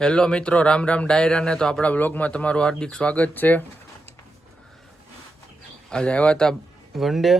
Hello મિત્રો, રામ રામ ડાયરા ને તો આપણા બ્લોગમાં તમારું હાર્દિક સ્વાગત છે। આજે આવ્યા હતા વનડે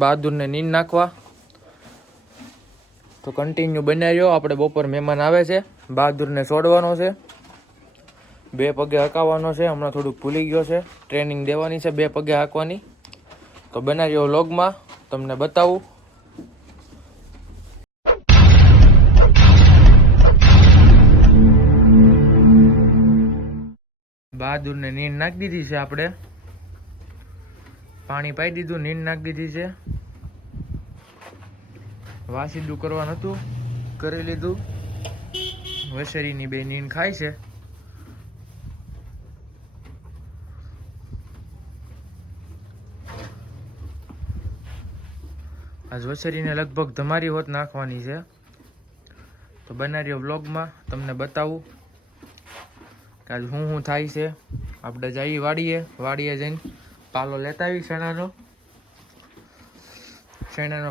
બહાદુરને નીંદ નાખવા, તો કન્ટિન્યુ બનાવી રહ્યો। આપણે બપોર મહેમાન આવે છે, બહાદુરને છોડવાનો છે, 2 પગે હકાવવાનો છે। હમણાં થોડુંક ભૂલી ગયો છે, ટ્રેનિંગ દેવાની છે 2 પગે હાંકવાની। તો બનાવી રહ્યો વ્લોગમાં, તમને બતાવું। બહાદુરને નીંદ નાખી દીધી છે, આપણે પાણી પાઈ દીધું, નીંદ નાખી દીધી છે। વાસીદું કરવાનું હતું, કરી લીધું। વસેરીની 2 નીંદ ખાય છે। આજ વસેરીને લગભગ ધમારી હોત નાખવાની છે। તો બનાવ્યો વ્લોગમાં, તમને બતાવું કે આજ શું થાય છે। આપણે જઈએ વાડીએ જઈને પાલો લેતા આવી, શેણાનો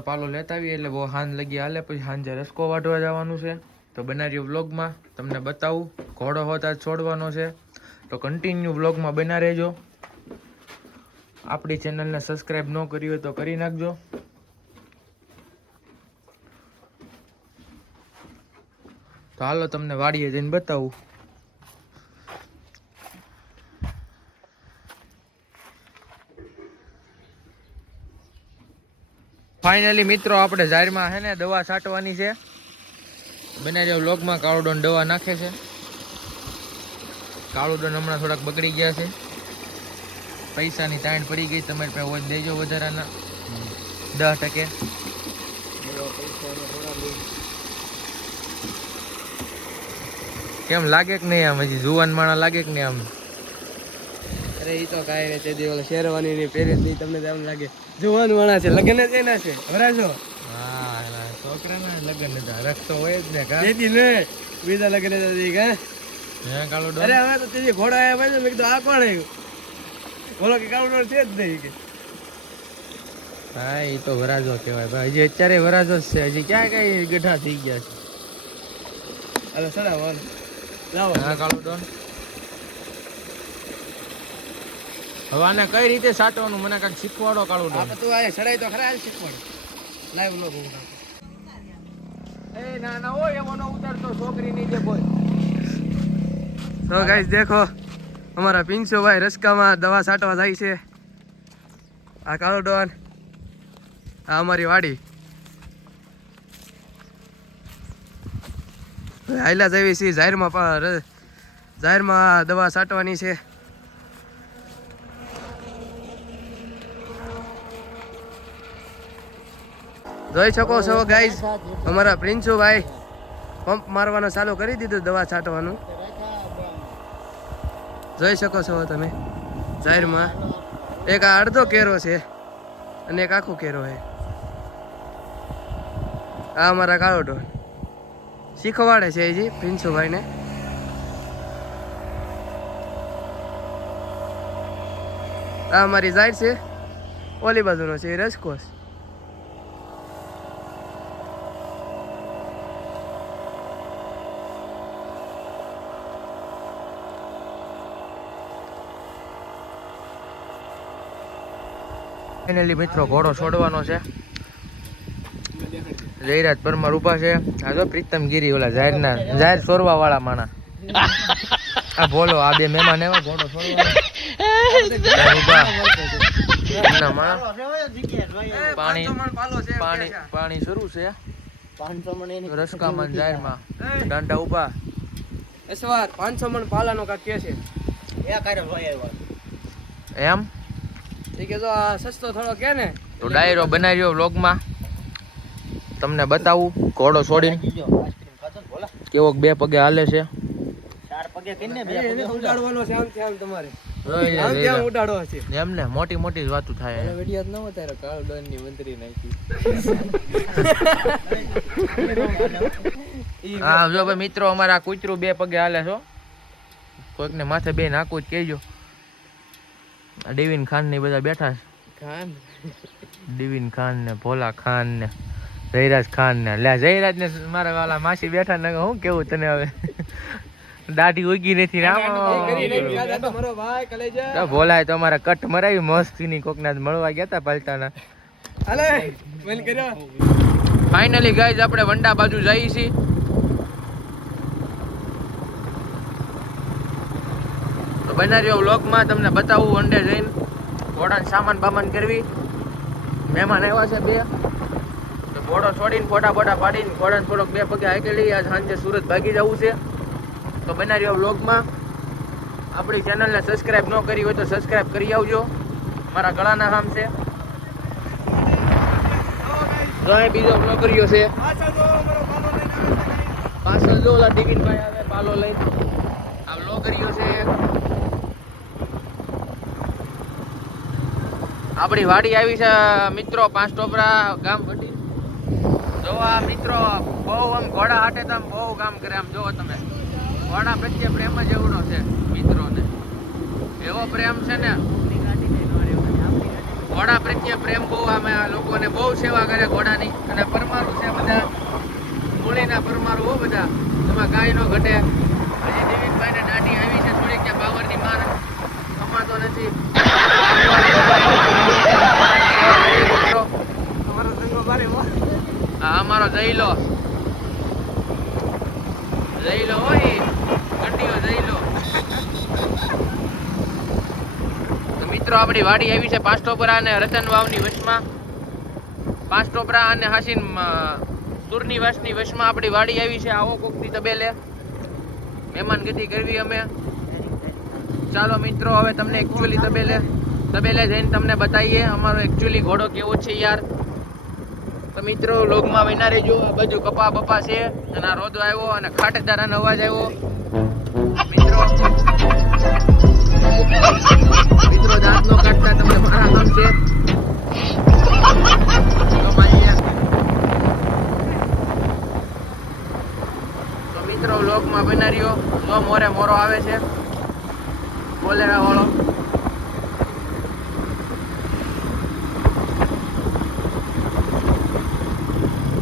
પાલો લેતા આવી એટલે બહુ હાંજ લગી હાલે, પછી સાંજે રસકો વાઢવા જવાનું છે। તો બનાવ્યો વ્લોગમાં, તમને બતાવું। ઘોડો હોત આજ છોડવાનો છે, તો કન્ટિન્યુ વ્લોગમાં બના રહેજો। આપણી ચેનલને સબસ્ક્રાઈબ ન કરી હોય તો કરી નાખજો। તો હાલો તમને વાડીએ જઈને બતાવું। ફાઇનલી મિત્રો, આપણે જાહેરમાં હે ને દવા છાંટવાની છે। બનાવ્યો વ્લોગમાં, કાળુડોન દવા નાખે છે। કાળુડોન હમણાં થોડાક બગડી ગયા છે, પૈસાની તાણ પડી ગઈ। તમારી પાસે હોય દેજો વધારાના 10%। કેમ લાગે કે નહીં આમ? હજી જુવાન માણા લાગે કે નહીં આમ? અરે એ તો કાંઈ નહીં, તે દિવસ શેરવાની ની પહેરે જ નહીં, તમને તેમ લાગે જુવાન માણા છે, લગ્ન જ એના છે વરાજો। હા, છોકરાના લગ્ન હતા, રખ તો હોય જ ને કા? તેથી ને બીજા લગ્ન હતા કા? હે કાળુડોન? અરે હવે તો તે ઘોડા આવ્યા ભાઈ, મેં કીધું આ કોણ આવ્યું? બોલો કે કાળુડોન છે જ નહીં કે? હા, એ તો વરાજો કહેવાય ભાઈ, હજી અત્યારે વરાજો જ છે, હજી ક્યાં કઈ ગઢા થઈ ગયા છે। અરે સડાવો લાવો। હા કાળુડોન, હવે આને કઈ રીતે સાટવાનું મને કાંઈક શીખવાડો કાળુડોન। આપણે તું આ સડાઈ તો ખરા શીખવાડ લાઈવ નો બહુ એ ના ના હોય એવો ન ઉતારતો, છોકરી નહીં જે કોઈ। તો ગાઈસ દેખો, અમારા પિંચુભાઈ રસકામાં દવા છાંટવા જાય છે। આ કાળુડોન, આ અમારી વાડી હાઈલા જેવી છે। જાહેરમાં દવા છાંટવાની છે। જોઈ શકો છો ગાઈસ, અમારા પ્રિન્સુભાઈ પંપ મારવાનું ચાલુ કરી દીધું, દવા છાંટવાનું જોઈ શકો છો તમે। જાહેરમાં એક આ અડધો કેરો છે અને એક આખો કેરો છે। આ અમારા કાળુડોન શીખવાડે છે હજી પ્રિન્સુભાઈને। આ અમારી જાહેર છે, ઓલી બાજુનો છે રસકોસ। ફાઇનલી મિત્રો, ઘોડો છોડવાનો છે। જયરાજ પરમાર ઉભા છે। આ જો પ્રીતમ ગીરી, ઓલા જાહેર સોરવા વાળા માણા। આ બોલો, આ 2 મહેમાન એવા ઘોડો છોડવાનો પાણી શરૂ છે રસકામાં જાહેરમાં, દાંડા ઉભા એસવાર 500 મણ પાલાનો કાક કે છે એમ। કે જો આ સસ્તો થોડો કે ને, તો ડાયરો બનાવ્યો વ્લોગમાં, તમને બતાવું ઘોડો છોડીને કેવો 2 પગે હાલે છે। 4 પગે કઈને 2 પગે ઉડાડવાનો છે, આમ આમ તમારે આમ ત્યાં ઉડાડવો છે એમ ને, મોટી મોટી જ વાતો થાય। વિડિયો જ ન ઉતારો, કાળુડોન ની મંત્રી નાખી। હા જો ભાઈ મિત્રો, અમારા કૂતરું 2 પગે હાલે છો, કોઈકને માથે 2 નાખવું જ કહેજો। ડેવિન ખાન ને બધા બેઠા છે, ડેવિન ખાન ને ભોલા ખાન ને જયરાજ ખાન ને, લે જયરાજ ને મારા વાલા માસી બેઠા ને, હું કેવું તને હવે દાઢી ઉગી નથી રામ બોલાય તો અમારા કટ મરાવી મસ્તીની કોકના મળવા ગયા તા પાલતાના. ફાઇનલી ગાઈઝ આપણે વંડા બાજુ જઈએ છીએ. તો બનાવ્યો વ્લોગમાં તમને બતાવું વંડે જઈને ઘોડાને સામાન બામાન કરવી. મહેમાન આવ્યા છે 2 તો ઘોડો છોડીને ફોટા બોટા પાડીને ઘોડાને થોડોક 2 પગે હાકેલી. આજ સાંજે સુરત ભાગી જવું છે. તો બનાવ્યો વ્લોગમાં આપણી ચેનલને સબસ્ક્રાઇબ ન કરી હોય તો સબસ્ક્રાઇબ કરી આવજો. મારા ગળાના કામ છે. તો અહીં બીજો વ્લોગ કર્યો છે પાછળ જો ઓલા દિવીનભાઈ આવે પાલો લઈને આ વ્લોગ કર્યો છે. આપણી વાડી આવી છે મિત્રો 5 ટોપરા ગામ વટી. જો આ મિત્રો બહુ આમ ઘોડા હાટે તો આમ બહુ કામ કરે. આમ જોવો તમે ઘોડા પ્રત્યે પ્રેમ જ એવડો છે મિત્રોને. એવો પ્રેમ છે ને ઘોડા પ્રત્યે પ્રેમ બહુ. અમે લોકોને બહુ સેવા કરે ઘોડાની. અને પરમારું છે બધા મૂળીના પરમારું બહુ બધા. એમાં ગાય નો ઘટે. હજી દેવીનભાઈને દાઢી આવી છે થોડીક કે બાવરની માર કમાતો નથી. અમારો જઈલો હોય ગંડીઓ જઈલો. તો મિત્રો આપણી વાડી આવી છે 5 ટોપરા અને રતન વાવની વચમાં. 5 ટોપરા અને હાસીન તુરની વાસની વચમાં આપણી વાડી આવી છે. આવો કોકની તબેલે મહેમાન ગતિ કરવી અમે. ચાલો મિત્રો હવે તમને એકચ્યુઅલી તબેલે જઈને તમને બતાવીએ અમારો એકચ્યુઅલી ઘોડો કેવો છે યાર. તો મિત્રો લોગમાં વિના રહેજો. આ બાજુ કપા બપા છે અને આ રોદો આવ્યો અને ખાટેદારાનો અવાજ આવ્યો. મિત્રો દાંત નો કાઢતા તમને મારા કામ છે. તો મિત્રો લોગમાં બના રહ્યો. નો મોરે મોરો આવે છે બોલેરા વાળો.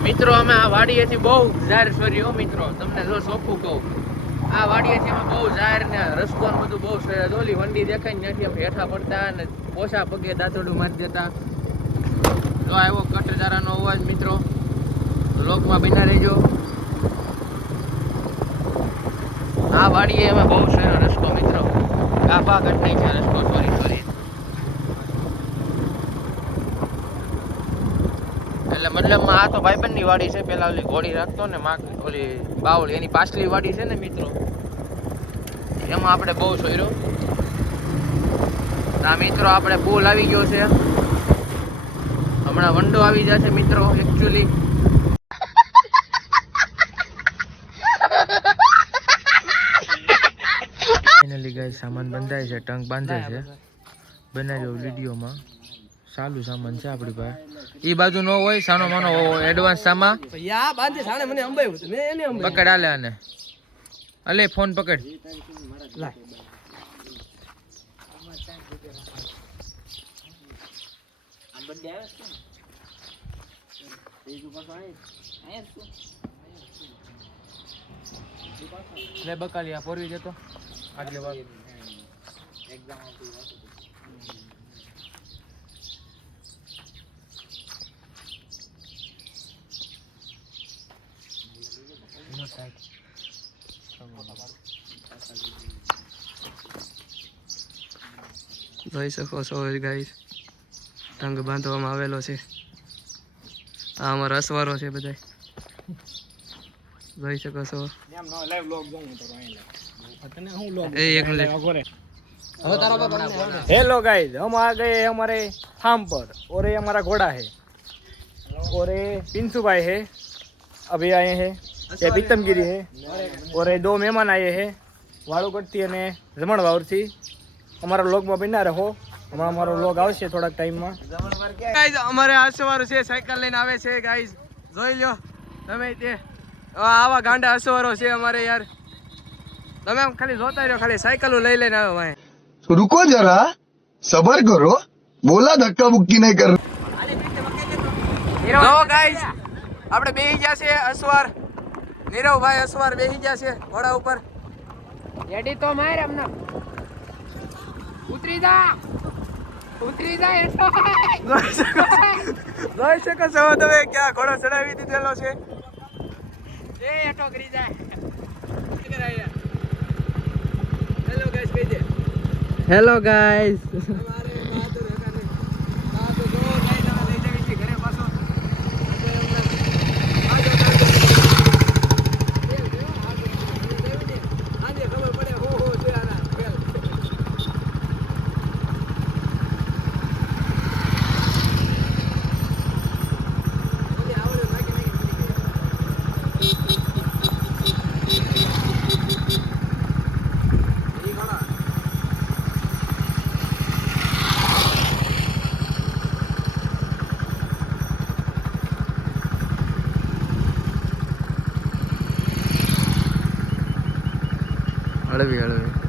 મિત્રો અમે આ વાડીએથી બહુ જાહેર સોર્યો મિત્રો. તમને જો ચોખ્ખું કહું આ વાડીએથી અમે બહુ જાહેર ને રસ્તો ને બધું બહુ સોર્યા. ઓલી વંડી દેખાય ને ત્યાંથી અમે હેઠા પડતા અને પોસા પગે દાંતરડું મારી દેતા. જો આવ્યો કટરદારાનો અવાજ મિત્રો. લોકમાં બના રહેજો. આ વાડીએ અમે બહુ સોર્યો રસ્તો મિત્રો. આ પા કટ નહીં છે રસ્તો. સોરી એટલે મતલબમાં આ તો ભાઈબંધની વાડી છે. પેલા ઓલી ઘોડી રાખતો ને ઓલી બાવળી એની પાછલી વાડી છે ને મિત્રો. એમાં આપણે બહુ સોયરો. આ મિત્રો આપણે પુલ આવી ગયો છે. હમણાં વંડો આવી જશે મિત્રો એકચ્યુઅલી. ફાઇનલી ગાઈસ સામાન બંધાય છે. ટંક બાંધે છે. બનાવ્યો વિડીયોમાં ચાલુ સામાન છે આપણી પાસે. ઈ બાજુ નો હોય સાનો માનો એડવાન્સ સામા યા બાંધે સાણે મને અંબાયું મે એને અંબાયું. પકડ આલે આને અલે ફોન પકડ લા. આ બંડે આવે છે તેજ ઉપર પાણી આયા લે બકાલિયા પોરવી જતો આગલે વાર એક્ઝામ આવતી વાત. જોઈ શકો છો ગાઈસ ટંગ બાંધવામાં આવેલો છે. આ અમારો અસવારો છે બધા જોઈ શકો છો. हेलो गाइस, हम आ गए हमारे फार्म पर और ये हमारा घोड़ा है और ये पिंसू भाई है अभी आए हैं. ये पीतमगिरी है और ये 2 मेहमान आए हैं वाळुगढ़થી અને જમણવાવથી. અમારા વ્લોગમાં બન્યા રહો. હમણાં અમારો વ્લોગ આવશે થોડાક ટાઈમમાં. ગાઈસ અમારે અસવારો છે સાયકલ લઈને આવે છે ગાઈસ જોઈ લ્યો તમે તે. આવા ગાંડા અસવારો છે અમારે યાર. તમે આમ ખાલી જોતા રહ્યો ખાલી સાયકલો લઈ લઈને આવ્યો ભાઈ. रुको जरा सबर करो बोला धक्का मुक्की नहीं कर. જો ગાઈસ આપણે બેહી ગયા છે અસવાર. નીરવભાઈ અસવાર બેહી ગયા છે ઘોડા ઉપર. એડી તો માર હમણાં ઉતરી જા એટલો જોઈ શકો છો તમે ક્યાં ઘોડો ચડાવી દીધેલો છે. એ એટો કરી જાય હેલો ગાઈસ કહી દે હેલો ગાઈસ. અમારે બહાદુર હતા ને બહાદુર જો ગાઈસ આ લઈ જવી છે ઘરે પાછો આજે ખબર પડે હો છે આના ખેલ હળવી હળવી.